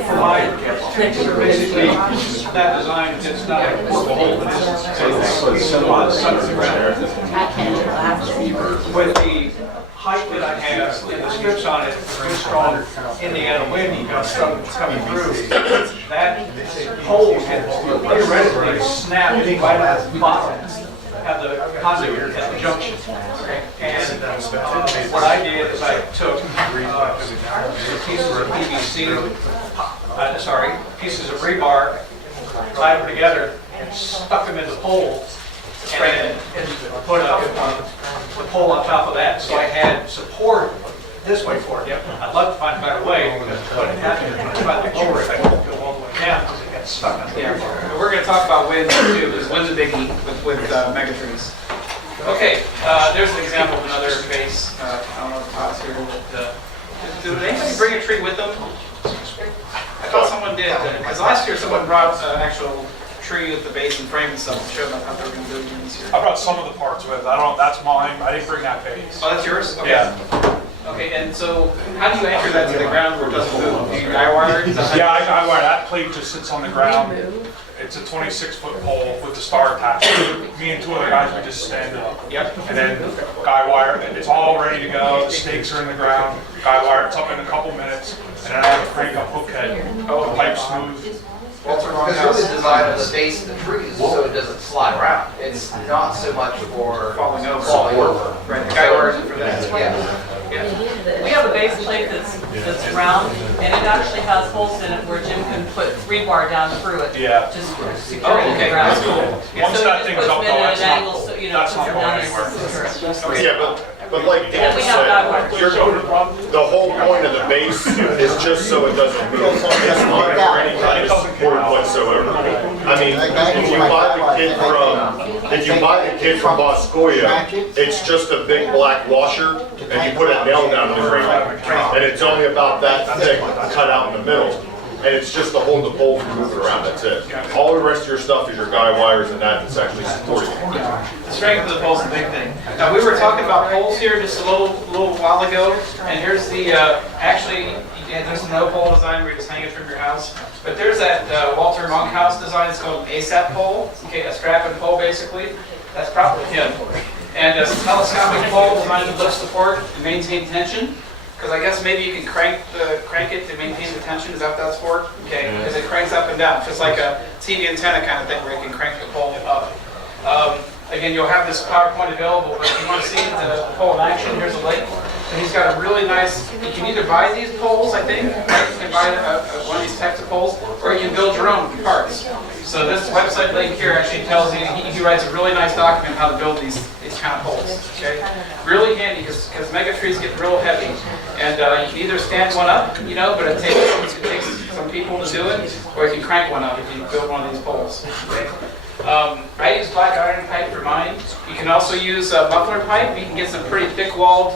For my picture, basically, that design, it's not a portable, but it's a lot of sun to ground. With the height that I have and the strips on it, very strong Indiana wind coming through, that pole can theoretically snap right at the bottom, have the conduit at the junction. And what I did is I took pieces of PVC, pieces of rebar, tied them together and stuck them in the pole, and put the pole on top of that, so I had support this way for it. I'd love to find a better way, but it had to try to lower it, I couldn't go all the way down because it got stuck on there. Yeah, we're gonna talk about wind too, because wind's a biggie with mega trees. Okay, there's an example of another base, I don't know if Todd's here, but, did anybody bring a tree with them? I thought someone did, because last year someone brought an actual tree with the base and frame and stuff to show them how they were gonna do it again this year. I brought some of the parts with. I don't know, that's mine. I didn't bring that base. Oh, that's yours? Okay. Yeah. Okay, and so how do you anchor that to the ground where it doesn't move? Do you guy wire it? Yeah, I wire that plate just sits on the ground. It's a 26-foot pole with the star attached. Me and 2 other guys, we just stand up. Yep. And then guy wire, and it's all ready to go. The stakes are in the ground. Guy wire, it's up in a couple minutes. And then I have to crank up hook head. The pipe smooth. Because really the design of the base of the trees so it doesn't slide around. It's not so much for Falling over. falling over. Right, the guy wires it for that. Yeah. We have a base plate that's round, and it actually has holes in it where Jim can put rebar down through it. Yeah. Just for Oh, security in the okay, ground. that's cool. Once So that it thing's just up puts though, them at that's an not, angle, so, you know, that's puts not them going down anywhere. secure. Yeah, but like And Dan we have guy wire. said, the whole point of the base is just so it doesn't move. It's not for any kind of support whatsoever. I mean, if you buy the kit from Boscoia, it's just a big black washer, and you put a nail down in the ground. And it's only about that thick, cut out in the middle. And it's just to hold the pole from moving around, that's it. All the rest of your stuff is your guy wires and that's actually supporting it. The strength of the pole's a big thing. Now, we were talking about poles here just a little while ago, and here's the, there's no pole design where you just hang it from your house. But there's that Walter Monkhouse design, it's called an ASAP pole, okay, a strap-in pole basically. That's probably him. And a telescopic pole designed to lift support and maintain tension. Because I guess maybe you can crank it to maintain the tension. Is that what that's for? Okay, because it cranks up and down, just like a TV antenna kind of thing where you can crank the pole up. Again, you'll have this PowerPoint available, but if you want to see the pole in action, here's a link. And he's got a really nice, you can either buy these poles, I think, right? You can buy one of these types of poles, or you can build your own parts. So this website link here actually tells you, he writes a really nice document how to build these kind of poles, okay? Really handy, because mega trees get real heavy. And you can either stand one up, but it takes some people to do it, or you can crank one up if you build one of these poles, okay? I use black iron pipe for mine. You can also use muffler pipe. You can get some pretty thick-walled,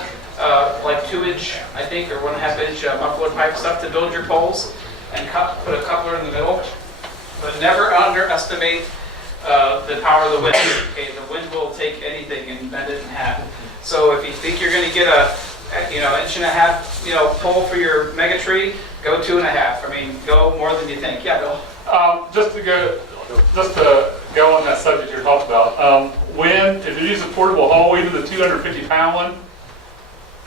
like 2-inch, I think, or 1.5-inch muffler pipe stuff to build your poles, and put a coupler in the middle. But never underestimate the power of the wind. Okay, the wind will take anything and bend it in half. So if you think you're going to get a 1.5 inch pole for your mega tree, go 2.5. I mean, go more than you think. Yeah, Bill. Just to go on that subject you're talking about, if you use a portable hoe, even the 250-pound one,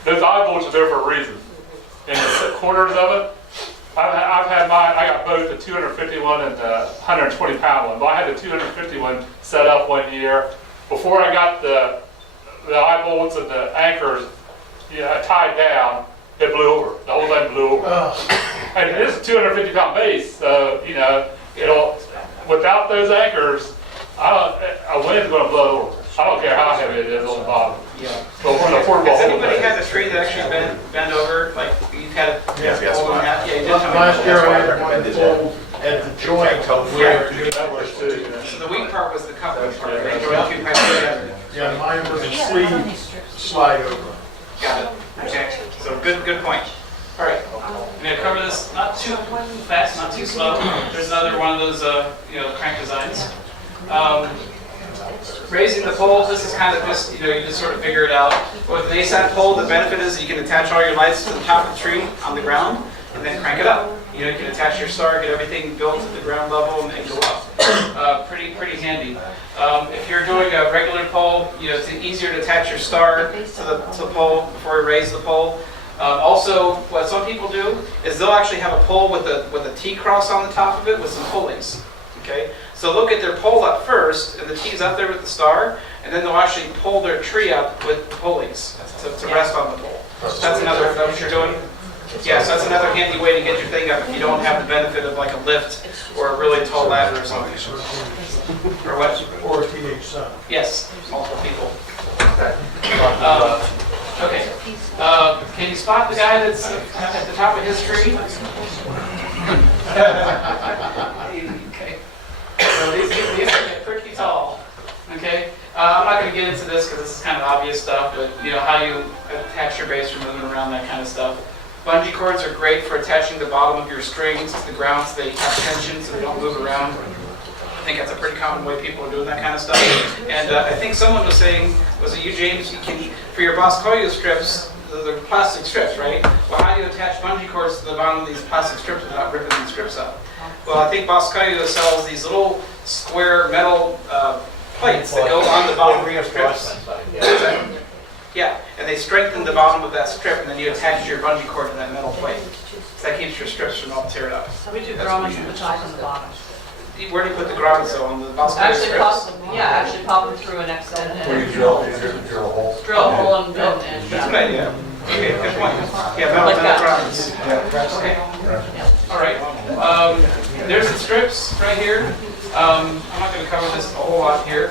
those eye bolts are there for a reason. In the corners of it, I've had mine, I got both the 251 and the 120-pound one, but I had the 250 one set up one year. Before I got the eye bolts and the anchors tied down, it blew over. The whole thing blew over. And it is a 250-pound base, so, without those anchors, a wind's going to blow over. I don't care how heavy it is on the bottom. Yeah. But when a portable Has hole anybody thing- had a tree that actually bent over? Like you've had Yes. fold in half? Yeah, you did tell me. Last year I had one fold at the joint where That was too. So the weak part was the coupling part. They go out two pipes together. Yeah, mine was a sleeve slide over. Got it. Okay, so good point. All right, I'm gonna cover this not too fast, not too slow. There's another one of those, crank designs. Raising the pole, this is kind of just, you just sort of figure it out. With an ASAP pole, the benefit is you can attach all your lights to the top of the tree on the ground and then crank it up. You can attach your star, get everything built at the ground level and then go up. Pretty handy. If you're doing a regular pole, it's easier to attach your star to the pole before you raise the pole. Also, what some people do is they'll actually have a pole with a T-cross on the top of it with some pulleys. Okay, so they'll get their pole up first, and the T's up there with the star, and then they'll actually pull their tree up with pulleys to rest on the pole. That's another. Is that what you're doing? Yes, that's another handy way to get your thing up if you don't have the benefit of like a lift or a really tall ladder or something. Or what? Or a teenage son. Yes, multiple people. Okay. Can you spot the guy that's at the top of his tree? Okay. So these are pretty tall. Okay. I'm not going to get into this because this is kind of obvious stuff, but how you attach your base for moving around, that kind of stuff. Bungee cords are great for attaching the bottom of your strings to the ground so they have tension so they don't move around. I think that's a pretty common way people are doing that kind of stuff. And I think someone was saying, was it you, James, you can, for your Boscoyo strips, the plastic strips, right? Well, how do you attach bungee cords to the bottom of these plastic strips without ripping these strips up? Well, I think Boscoyo sells these little square metal plates that go on the bottom of your strips. Yeah, and they strengthen the bottom of that strip, and then you attach your bungee cord to that metal plate. So that keeps your strips from all tearing up. So we do grommets at the top and the bottom. Where do you put the grommets on the Boscoyo Actually strips? actually pop them through an extent and drill a hole. drill a hole and That's a good idea. Okay, good point. Yeah, metal Like that. grommets. Okay. All right. There's the strips right here. I'm not going to cover this a whole lot here.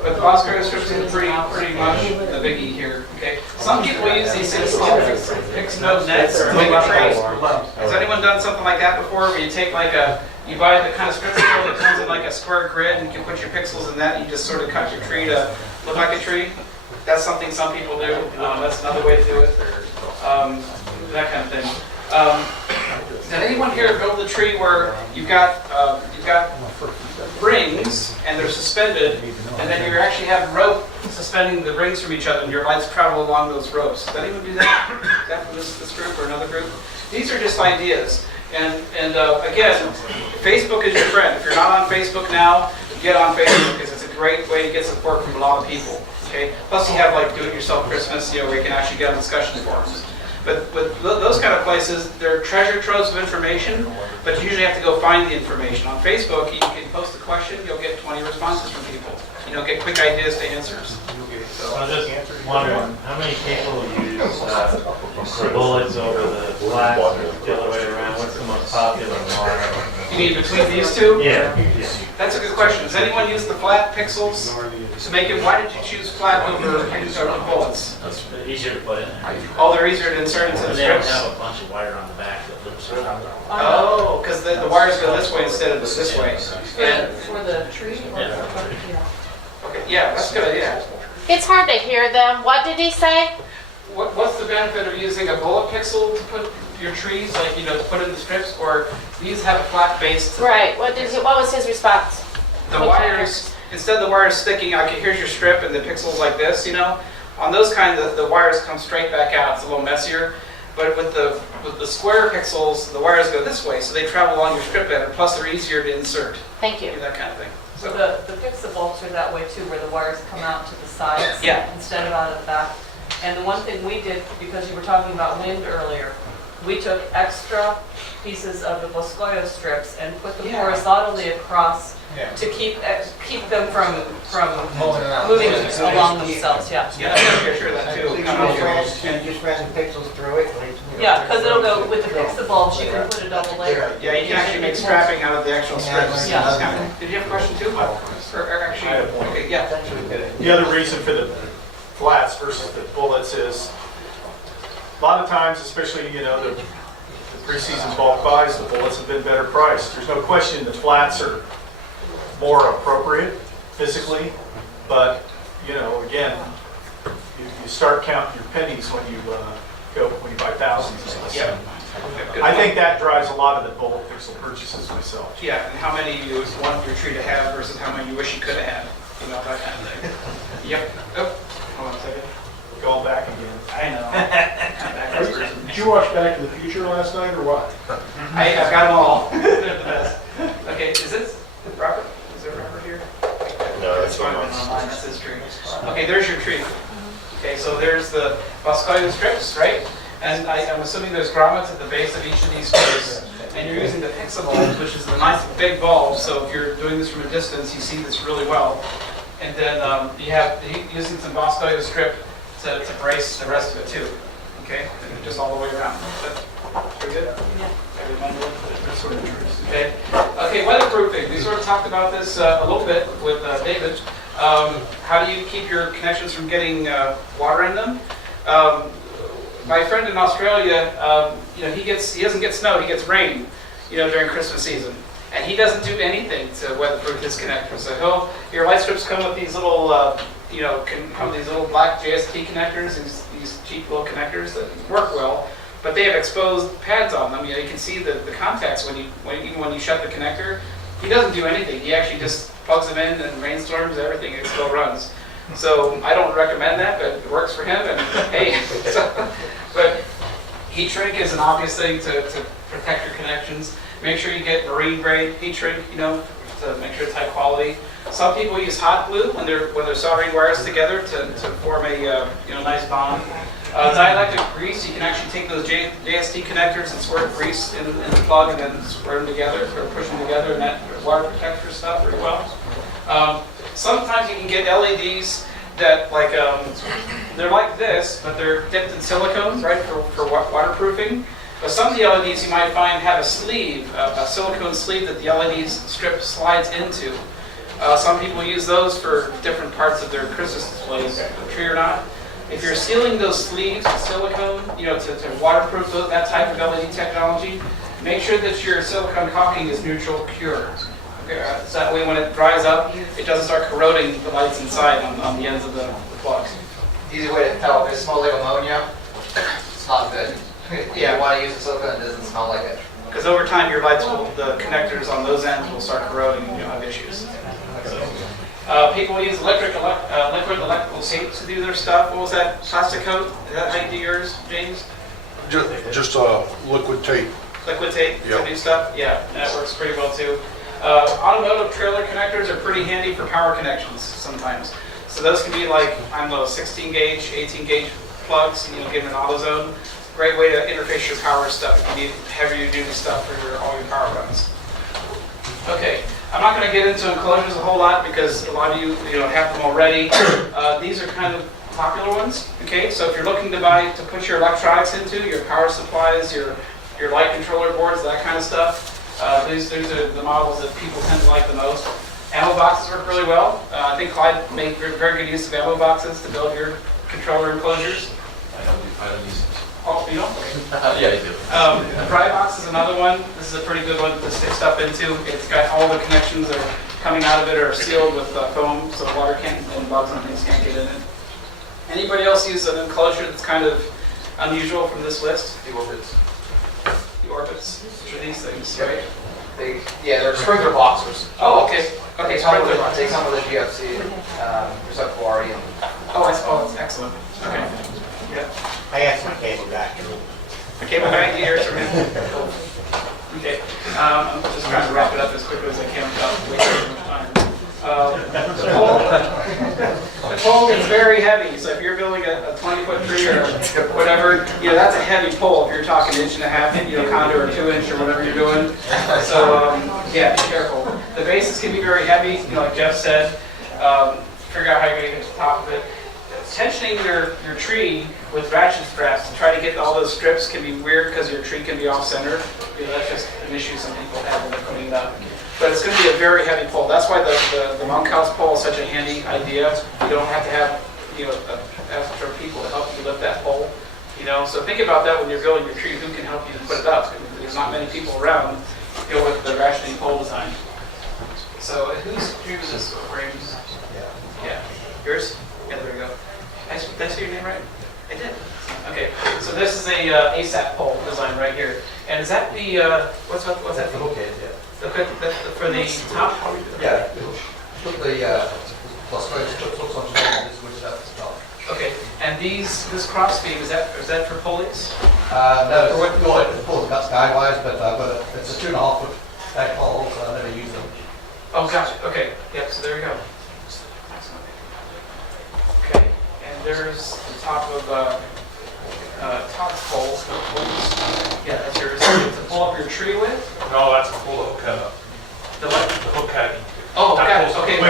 But the Boscoyo strips is pretty much the biggie here. Okay. Some people use these fixed node nets to make a tree. Has anyone done something like that before, where you take you buy the kind of strip that comes in like a square grid, and you can put your pixels in that, and you just sort of cut your tree to look like a tree? That's something some people do. That's another way to do it. That kind of thing. Did anyone here build a tree where you've got rings and they're suspended, and then you actually have rope suspending the rings from each other, and your lights travel along those ropes? Did anyone do that? Is that from this group or another group? These are just ideas. And again, Facebook is your friend. If you're not on Facebook now, get on Facebook because it's a great way to get support from a lot of people. Okay. Plus, you have like Do-It-Yourself Christmas, where you can actually get on discussion forums. But with those kind of places, they're treasure troves of information, but you usually have to go find the information. On Facebook, you can post a question, you'll get 20 responses from people. Get quick ideas to answers. I was just wondering, how many people use the bullets over the flats or the other way around? What's the most popular one? You mean between these two? Yeah. That's a good question. Does anyone use the flat pixels to make it? Why did you choose flat over bullets? That's easier to put in. Oh, they're easier to insert into the They don't strips. have a bunch of wire on the back that loops around. Oh, because the wires go this way instead of this way. And, for the tree? okay, yeah, that's a good idea. It's hard to hear them. What did he say? What's the benefit of using a bullet pixel to put your trees, to put in the strips, or these have a flat base? To Right. What was his response? The wires, instead of the wires sticking out, here's your strip and the pixels like this, on those kind of, the wires come straight back out. It's a little messier. But with the square pixels, the wires go this way, so they travel along your strip better, plus they're easier to insert. Thank you. That kind of thing. So the pixel bulbs are that way too, where the wires come out to the sides instead of out of the back. And the one thing we did, because you were talking about wind earlier, we took extra pieces of the Boscoyo strips and put them horizontally across to keep them from moving along themselves. Yeah. Yeah, I got a picture of that too. You just ran the pixels through it? Yeah, because it'll go with the pixel bulbs. You can put a double layer. Yeah, you can actually make strapping out of the actual strips. Yeah. Did you have a question too? Or actually, okay, yeah. The other reason for the flats versus the bullets is a lot of times, especially, the preseason bulk buys, the bullets have been better priced. There's no question the flats are more appropriate physically, but, you know, again, you start counting your pennies when you when you buy thousands of these. Yeah. I think that drives a lot of the bulk pixel purchases myself. Yeah, and how many you want your tree to have versus how many you wish you could have had, you know, that kind of thing. Yep. Oh, hold on a second. Going back again. I know. Did you watch Back to the Future last night or what? I've got them all. They're the best. Okay, is it Robert? Is there Robert here? No, that's Might not have been mine. online, that's his tree. Okay, there's your tree. Okay, so there's the Boscoian strips, right? And I'm assuming there's grommets at the base of each of these strips. And you're using the pixel bulb, which is a nice big bulb, so if you're doing this from a distance, you see this really well. And then you have using some Boscoian strip to brace the rest of it too. Okay, and just all the way around. Pretty good? Yeah. Okay. Okay, weatherproofing. We sort of talked about this a little bit with David. How do you keep your connections from getting water in them? My friend in Australia, you know, he doesn't get snow, he gets rain, you know, during Christmas season. And he doesn't do anything to weatherproof his connectors. So your light strips come with these little, you know, come with these little black JST connectors, these cheap little connectors that work well, but they have exposed pads on them. You know, you can see the contacts even when you shut the connector. He doesn't do anything. He actually just plugs them in, and rainstorms, everything, it still runs. So I don't recommend that, but it works for him. And hey, but heat shrink is an obvious thing to protect your connections. Make sure you get marine grade heat shrink, you know, to make sure it's high quality. Some people use hot glue when they're soldering wires together to form a you know, nice bond. Dielectric grease, you can actually take those JST connectors and squirt grease in the plug and then squirt them together or push them together, and that wire protects your stuff pretty well. Sometimes you can get LEDs that they're like this, but they're dipped in silicone, right, for waterproofing. But some of the LEDs you might find have a sleeve, a silicone sleeve that the LED strip slides into. Some people use those for different parts of their Christmas displays, tree or not. If you're sealing those sleeves with silicone, you know, to waterproof that type of LED technology, make sure that your silicone caulking is neutral cure. Okay, so that way when it dries up, it doesn't start corroding the lights inside on the ends of the plugs. Easy way to tell if it smells like ammonia, it's not good. Yeah. You want to use the silicone, it doesn't smell like it. Because over time, your lights the connectors on those ends will start corroding and you'll have issues. So, people use liquid electrical tape to do their stuff. What was that? Plastic coat? Is that how you do yours, James? Just liquid tape. Liquid tape Yep. to do stuff? Yeah, that works pretty well too. Automotive trailer connectors are pretty handy for power connections sometimes. So those can be like, I don't know, 16 gauge, 18 gauge plugs, you know, given an AutoZone. Great way to interface your power stuff if you need heavier duty stuff for all your power runs. Okay, I'm not going to get into enclosures a whole lot because a lot of you have them already. These are kind of popular ones. Okay, so if you're looking to put your electronics into, your power supplies, your light controller boards, that kind of stuff, these are the models that people tend to like the most. Ammo boxes work really well. I think Clyde made very good use of ammo boxes to build your controller enclosures. I don't use it. Oh, you don't? Okay. Yeah, I do. The dry box is another one. This is a pretty good one to stick stuff into. It's got all the connections that are coming out of it are sealed with foam, so water can't and bugs and things can't get in it. Anybody else use an enclosure that's kind of unusual from this list? The orbits. The orbits, which are these things, right? They're sprinkler boxers. Oh, okay. Okay, sprinkler They boxes. come with a GFC receptacle already. Oh, that's excellent. Okay. Yeah. I asked my cable guy. The cable guy, you hear it from him? Cool. Okay. I'm just trying to wrap it up as quickly as I can without wasting too much time. The pole is very heavy, so if you're building a 20-foot tree or whatever, that's a heavy pole. If you're talking 1.5 inch, condo or 2 inch or whatever you're doing. So yeah, be careful. The bases can be very heavy, like Jeff said. Figure out how you're going to get to the top of it. Tensioning your tree with ratchet straps to try to get all those strips can be weird because your tree can be off-centered. That's just an issue some people have when they're putting it up. But it's going to be a very heavy pole. That's why the monkhouse pole is such a handy idea. You don't have to have extra people to help you lift that pole. So think about that when you're building your tree. Who can help you to put it up? There's not many people around with the ratcheting pole design. So whose tree was this framed? Yeah. Yours? Yeah, there we go. Did I say your name right? I did. Okay, so this is a ASAP pole design right here. And is that the, what's that? The hook head, yeah. The hook, for the top? Yeah, put the, plus put some this which that's the top. Okay, and this cross beam, is that for pulleys? No, it's pull it skywise, but it's a 2.5 foot back pole, so I never use them. Oh, gotcha, okay, yep, so there we go. Excellent. Okay, and there's the top of, top pole, yeah, that's yours, to pull up your tree with? No, that's a pull the hook head up. The what? The hook head. Oh, That got it, pulls- okay.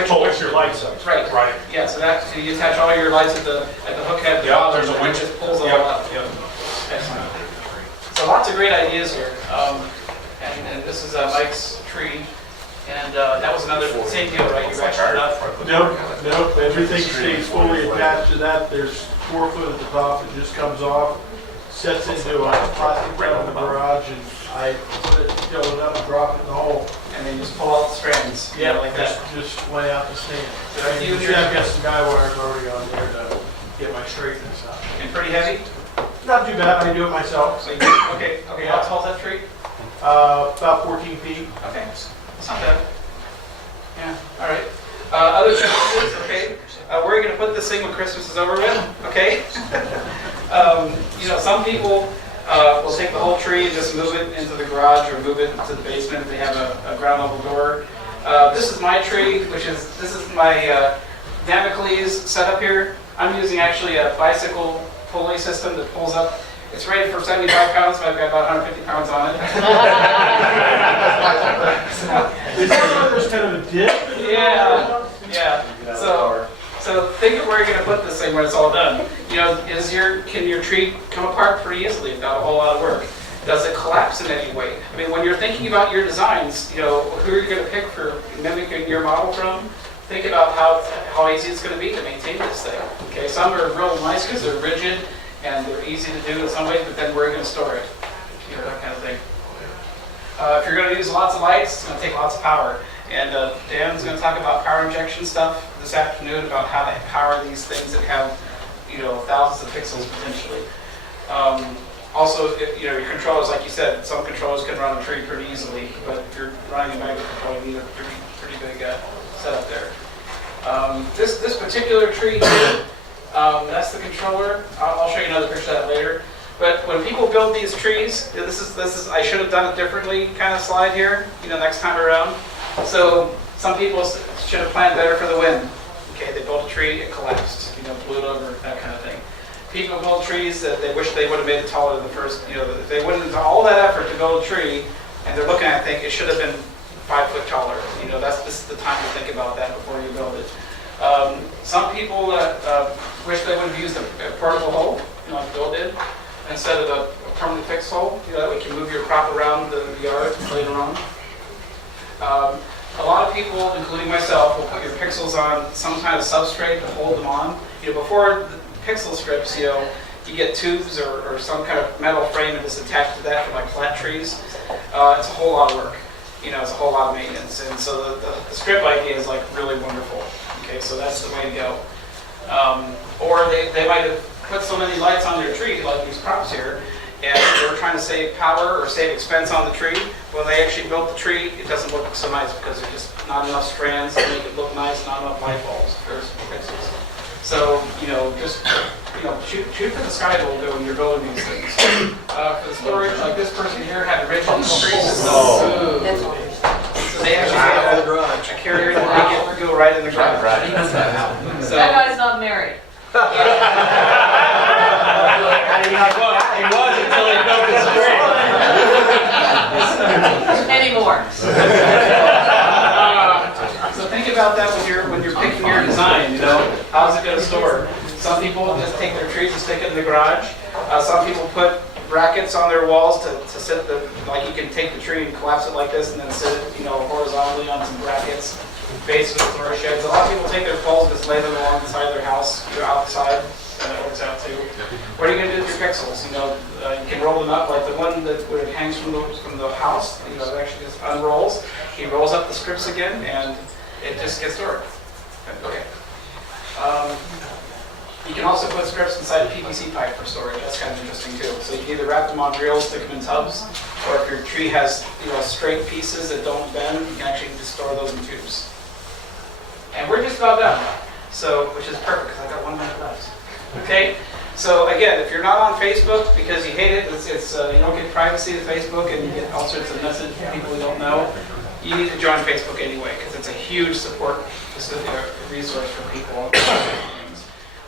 Which pulls your lights up. Right, Right. yeah, so you attach all your lights at the hook head, the Yep, bottom, there's a and it winch. just pulls it Yep, all up. yep. Excellent. So lots of great ideas here. And this is Mike's tree. And that was another, same deal, right? You ratcheted up. Nope, everything stays fully attached to that. There's 4 foot at the top, it just comes off, sets into a plastic tub in the garage, and I put it, fill it up, drop it in the hole. And then just pull out the strands. Yeah, like that. just lay out the stand. Did I do Usually I've got some guy wires already on there to get my straightness out. And pretty heavy? Not too bad, I do it myself. So okay, how tall is that tree? About 14 feet. Okay, it's not bad. Yeah, all right. Other challenges, okay. Where are you going to put this thing when Christmas is over with? Okay. Some people will take the whole tree and just move it into the garage or move it into the basement if they have a ground level door. This is my tree, this is my Damocles setup here. I'm using actually a bicycle pulley system that pulls up. It's rated for 75 pounds, but I've got about 150 pounds on it. Is that kind of a dip? Yeah. So think of where you're going to put this thing when it's all done. Can your tree come apart pretty easily without a whole lot of work? Does it collapse in any way? I mean, when you're thinking about your designs, who are you going to pick for mimicking your model from? Think about how easy it's going to be to maintain this thing. Okay, some are real nice because they're rigid and they're easy to do in some ways, but then where are you going to store it? That kind of thing. If you're going to use lots of lights, it's going to take lots of power. And Dan's going to talk about power injection stuff this afternoon, about how to power these things that have, thousands of pixels potentially. Also, your controllers, like you said, some controllers can run a tree pretty easily, but if you're running a microcontroller, you need a pretty big setup there. This particular tree here, that's the controller. I'll show you another picture of that later. But when people build these trees, this is I should have done it differently kind of slide here, next time around. So some people should have planned better for the wind. Okay, they built a tree, it collapsed, blew it over, that kind of thing. People build trees that they wish they would have made it taller than the first, they went into all that effort to build a tree, and they're looking at it, think it should have been 5 foot taller. This is the time to think about that before you build it. Some people wish they would have used a portable hole, like Bill did, instead of a permanent fixed hole. That way you can move your crop around the yard later on. A lot of people, including myself, will put your pixels on some kind of substrate to hold them on. Before the pixel strips, you get tubes or some kind of metal frame and just attached to that for like flat trees. It's a whole lot of work. It's a whole lot of maintenance. And so the strip idea is like really wonderful. Okay, so that's the way to go. Or they might have put so many lights on their tree, like these props here, and they were trying to save power or save expense on the tree. When they actually built the tree, it doesn't look so nice because there's just not enough strands to make it look nice, not enough light bulbs or pixels. So, shoot for the sky a little bit when you're building these things. For the storage, like this person here had a rigid tree system. So they actually had a carrier to make it go right in the ground. So, That guy's not married. He was until he built his tree. Anymore. So think about that when you're picking your design. How's it going to store? Some people just take their trees and stick it in the garage. Some people put brackets on their walls to sit like you can take the tree and collapse it like this and then sit it, horizontally on some brackets. Basically floor sheds. A lot of people take their poles and just lay them along the side of their house, outside. kind of works out too. What are you gonna do with your pixels? You know, you can roll them up like the one that where it hangs from the house. You know, it actually just unrolls. He rolls up the strips again, and it just gets to work. Okay. You can also put strips inside a PVC pipe for storage. That's kind of interesting too. So you can either wrap them on reels, stick them in tubs, or if your tree has straight pieces that don't bend, you can actually just store those in tubes. And we're just about done. So, which is perfect because I've got 1 minute left. Okay. So again, if you're not on Facebook because you hate it, it's you don't get privacy to Facebook and you get all sorts of messages from people you don't know. You need to join Facebook anyway because it's a huge support resource for people.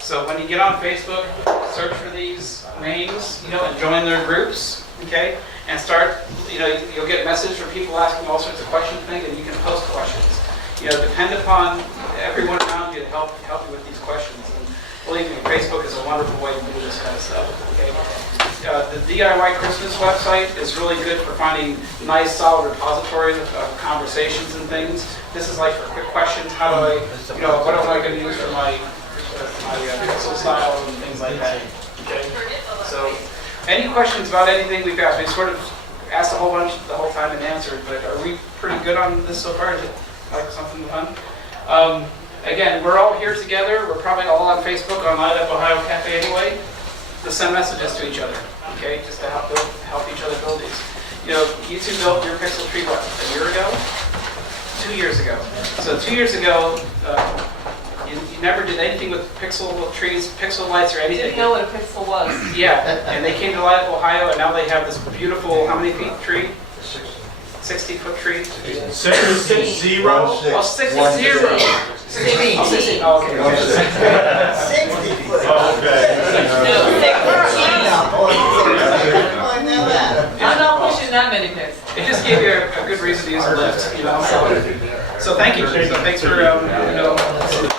So when you get on Facebook, search for these names, and join their groups, okay? And start, you'll get messages from people asking all sorts of questions, and you can post questions. Depend upon everyone around you to help you with these questions. And believe me, Facebook is a wonderful way to do this kind of stuff, okay? The DIY Christmas website is really good for finding nice, solid repositories of conversations and things. This is like for quick questions. How do I, what am I going to use for my pixel style and things like that. Okay. So, any questions about anything we've asked? We sort of asked a whole bunch the whole time and answered, but are we pretty good on this so far? Is it like something fun? Again, we're all here together. We're probably all on Facebook on Light Up Ohio Cafe anyway. Let's send messages to each other, okay? Just to help each other build these. You two built your pixel tree what, a year ago? 2 years ago. So 2 years ago. You never did anything with pixel trees, pixel lights, or anything. Didn't know what a pixel was. Yeah, and they came to Light Up Ohio, and now they have this beautiful, how many feet tree? 60-foot tree? 660. Oh, 60. Oh, 60. Oh, okay. 60 foot. I'm not pushing that many pixels. It just gave you a good reason to use a lift, So thank you. So thanks for,